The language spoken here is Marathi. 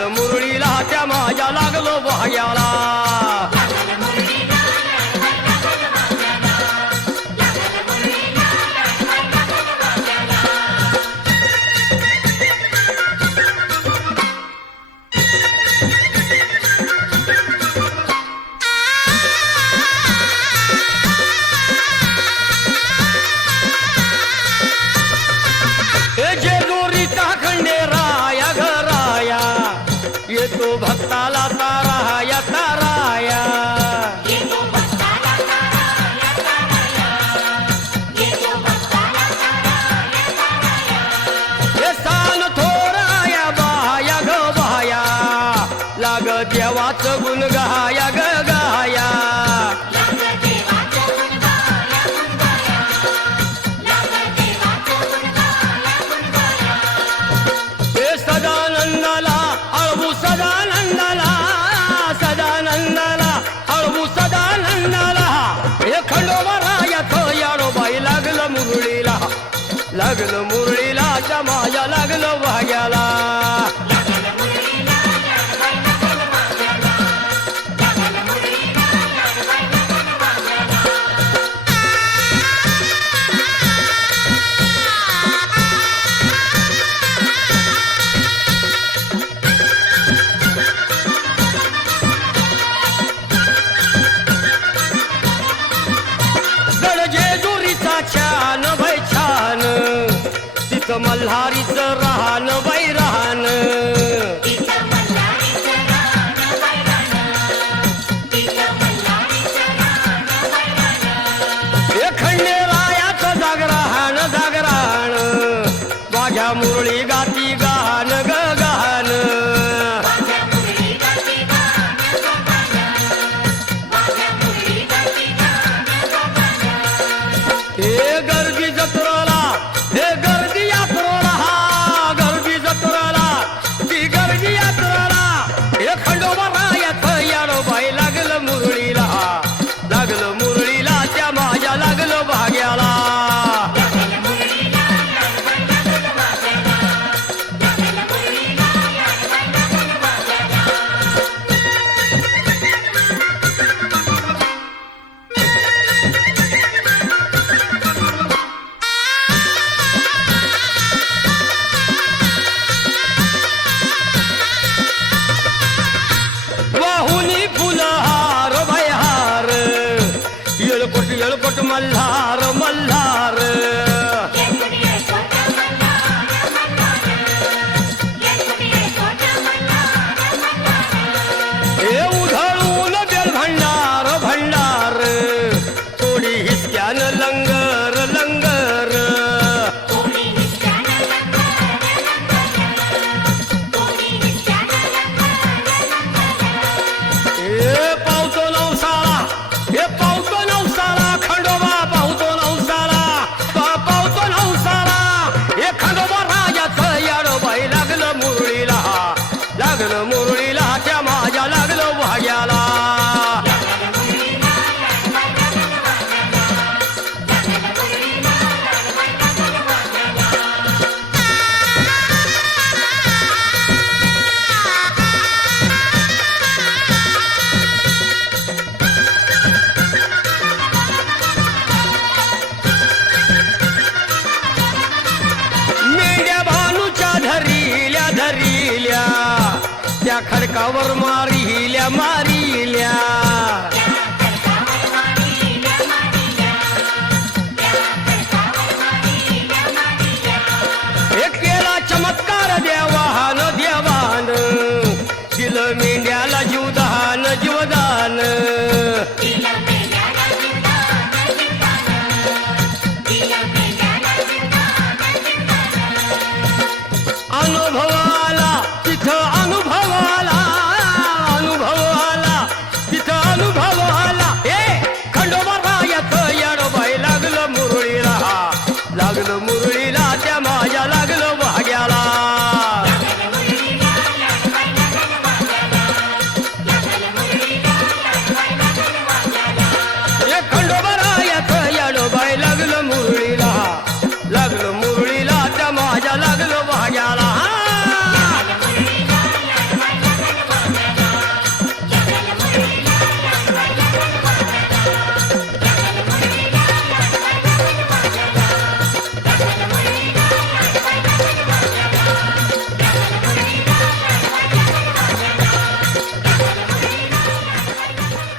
मुरळीला त्या माझ्या लागलो भाग्याला हे खंडोबा रायात यारोबाई लागलं मुरळीला. लागलं मुरळीला माया लागलं वाग्याला. मल्हारीच राहण बाई राहण हे खंडे रायाच जागराहाण जागराहाण माझ्या मुरळी गाती मल्हार मल्हार. उधळून दे भंडार भंडार. थोडी हिसक्यान लंगर Angelo कावर मारिल्या मारिल्या. एक केला चमत्कार द्यावा हा न देवा.